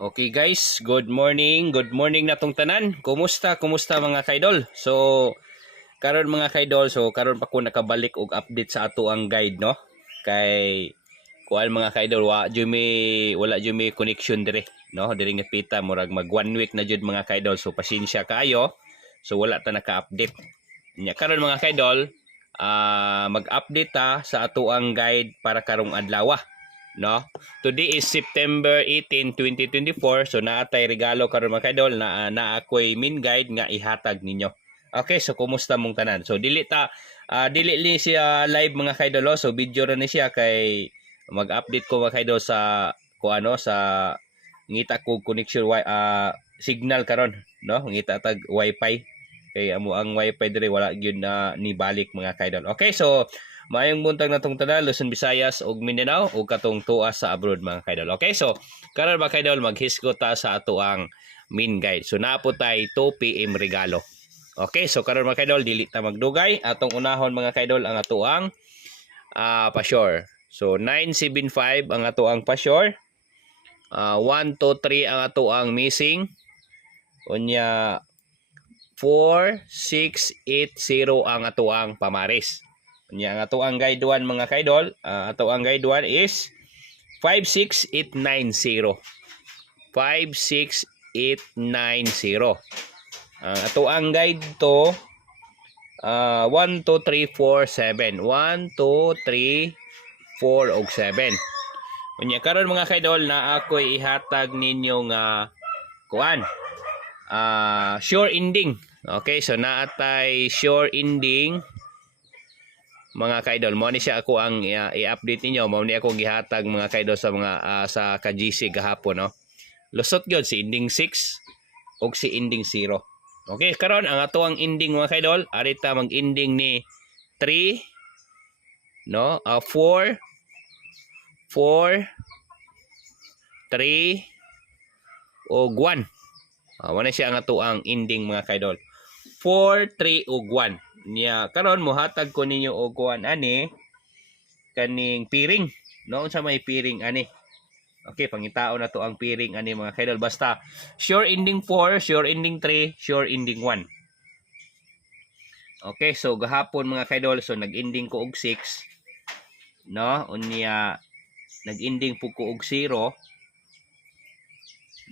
Okay guys, good morning. Good morning na tong tanan. Kumusta mga kaidol? So karon mga kaidol, karon pa ko nakabalik og update sa ato ang guide, no? Kay kuan mga kaidol, wala jud connection dire, no? Diri nga pita murag mag 1 week na jud mga kaidol. So pasensya kaayo. So wala ta naka-update. Nya karon mga kaidol, mag-update ta sa ato ang guide para karong adlaw, no? Today is September 18, 2024. So naatay regalo karon mga kaidol na ako'y min guide nga ihatag ninyo. Okay, so kumusta mong tanan? So dili ni siya live mga kaidol, so video ra ni siya kay mag-update ko mga kaidol sa sa ngita ko connection signal karon, no? Ngita tag wifi kay amo ang wifi dire wala gyud na ni balik mga kaidol. Okay, so maayong buntag na tong tanan, Luzon, Visayas ug Mindanao ug katong tuwa sa abroad mga kaidol. Okay, so karon mga kaidol maghisgot ta sa ato ang main guide. So naa po tay 2 PM regalo. Okay, so karon mga kaidol dili ta magdugay, atong unahon mga kaidol ang ato ang pa-sure. So 975 ang ato ang pa-sure. 123 ang ato ang missing. Unya 4680 ang ato ang pamaris. Unya ang ato ang guide 1 mga kaidol, ato ang guide 1 is 56890. 56890. Ato ang guide to 1 2 3 4 7. 1 2 3 4 ug 7. Unya karon mga kaidol na ako'y ihatag ninyo nga kuan sure ending. Okay, so naatay sure ending mga kaidol. Mo ni siya ako ang i-update ninyo. Mo ni ako gihatag mga kaidol sa mga sa ka-GC gahapon, no. Lusot gyud si ending 6 ug si ending 0. Okay, karon ang ato ang ending mga kaidol, arita mag-ending ni 3, no? 4 4 3 ug 1. Mo ni siya ang ato ang ending mga kaidol. 4 3 ug 1. Nya karon mohatag ko ninyo og kuan ani kaning piring, no? Unsa may piring ani? Okay, pangitao na to ang piring ani mga kaidol. Basta sure ending 4, sure ending 3, sure ending 1. Okay, so gahapon mga kaidol, so nag-ending ko og 6, no? Unya nag-ending po ko og 0,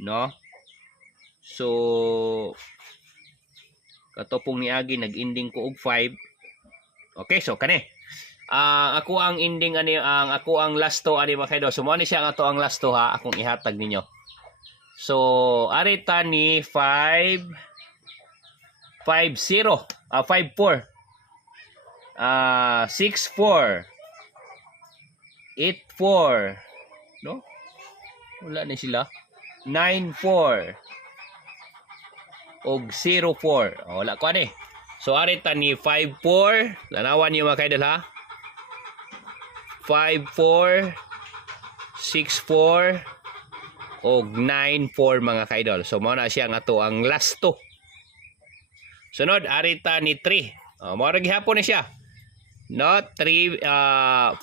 no? So katopong niagi nag-ending ko og 5. Okay, so kani ako ang ending ani, ang ako ang last to ani mga kaidol. So mo ni siya ang ato ang last to ha, akong ihatag ninyo. So arita ni 5 50 54 64 84, no? Wala ni sila. 94 og 04. Wala ko ani. So arita ni 54, lanawan niyo mga kaidol ha. 54 64 og 94 mga kaidol. So mao na siya nga to ang last to. Sunod arita ni 3. Mao ra gihapon ni siya. No, 3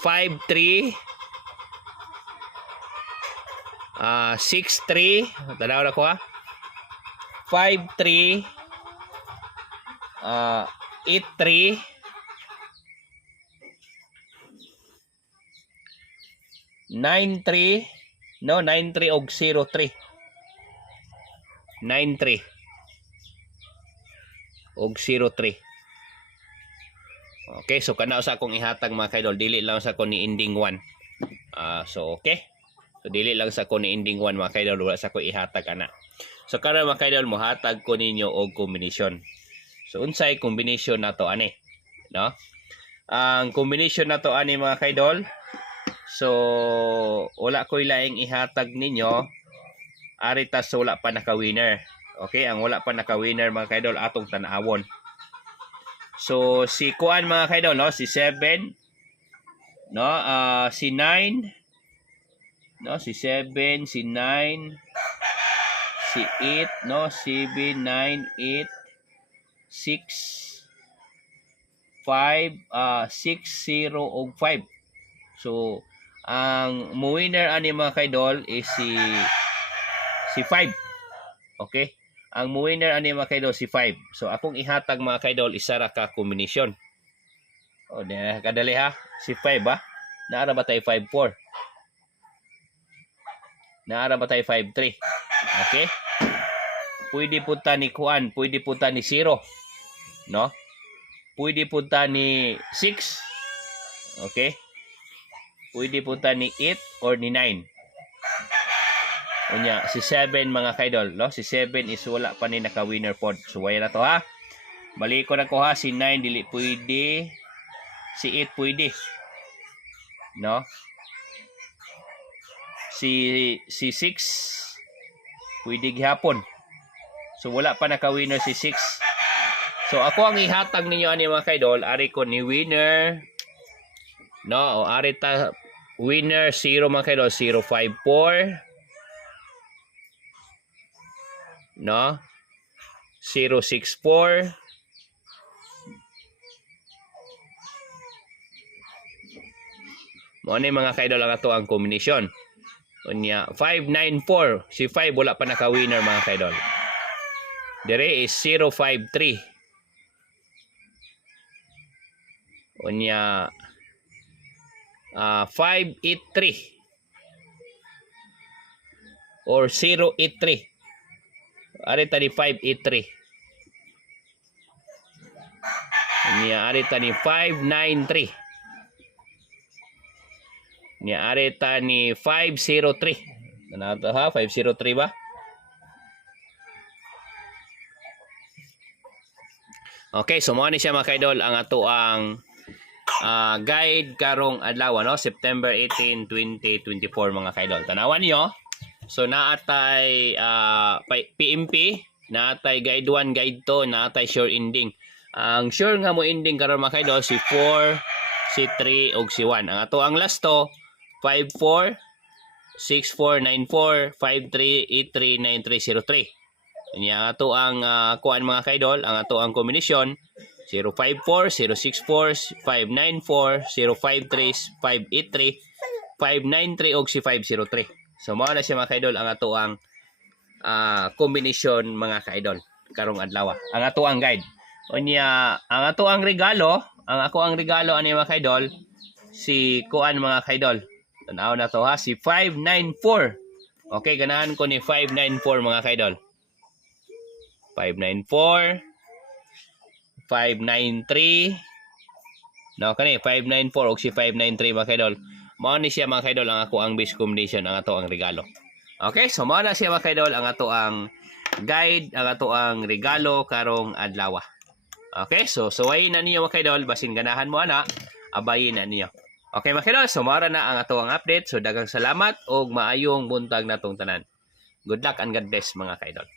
53 63, tanaw na ko ha. 53 83 93, no, 93 og 03. 93 og 03. Okay, so kana sa akong ihatag mga kaidol, dili lang sa ko ni ending 1. So okay. So dili lang sa ko ni ending 1 mga kaidol, wala sa ko ihatag ana. So karon mga kaidol, mohatag ko ninyo og combination. So unsay combination nato ani, no? Ang combination nato ani mga kaidol, so wala ko ilaing ihatag ninyo arita so wala pa naka-winner. Okay, ang wala pa naka-winner mga kaidol atong tan-awon. So si kuan mga kaidol, no, si 7, no, si 9, no, si 7, si 9, si 8, no, 7 9 8 6 5 6 0 ug 5. So ang winner ani mga kaidol is si 5. Okay? Ang winner ani mga kaidol si 5. So akong ihatag mga kaidol isa ra ka kombinasyon. O kadali ha. Si 5 ha. Naara ba tayo 5-4? Naara ba tayo 5-3? Okay? Pwede punta ni Kuan, pwede punta ni 0. No? Pwede punta ni 6. Okay? Pwede punta ni 8 or ni 9. Unya, si 7 mga kaidol, no? Si 7 is wala pa ni naka-winner pod. So, wala na to ha. Balik ko na ko ha. Si 9 dili pwede. Si 8 pwede. No? Si 6 pwede gihapon. So, wala pa naka-winner si 6. So, ako ang ihatag ninyo ani mga kaidol. Ari ko ni winner. No? O, ari ta winner 0 mga kaidol. 054. No? 064. Mo ni mga kaidol ang ato ang kombinasyon. Unya 594. Si 5 wala pa naka-winner mga kaidol. Dire is 053. Unya 583 or 083. Ari tani 583. Niya ari tani 593. Niya ari tani 503. Ano to ha? 503 ba? Okay, so mo ni siya mga kaidol ang ato ang guide karong adlaw no, September 18, 2024 mga kaidol. Tanawan niyo. So naatay PMP, naatay guide 1, guide 2, naatay sure ending. Ang sure nga mo ending karon mga kaidol si 4, si 3 ug si 1. Ang ato ang last to 54, 64, 94, 53, 83, 93, 03. Nya ato ang kuan mga kaidol, ang ato ang kombinasyon 054, 064, 594, 053, 583, 593 ug si 503. So mao na siya mga kaidol ang ato ang kombinasyon mga kaidol karong adlaw. Ang ato ang guide. Unya ang ato ang regalo, ang ako ang regalo ani mga kaidol si kuan mga kaidol. Tanaw na to ha, si 594. Okay, ganahan ko ni 594 mga kaidol. 594, 593. No, kani 594 ug si 593 mga kaidol. Mao ni siya mga kaidol ang ako ang base combination, ang ato ang regalo. Okay, so mao na siya mga kaidol ang ato ang guide, ang ato ang regalo karong adlaw. Okay, so suwayin na niyo mga kaidol, basin ganahan mo ana, abayin na niyo. Okay mga kaidol, so mao na ang ato ang update. So daghang salamat og maayong buntag natong tanan. Good luck and God bless mga kaidol.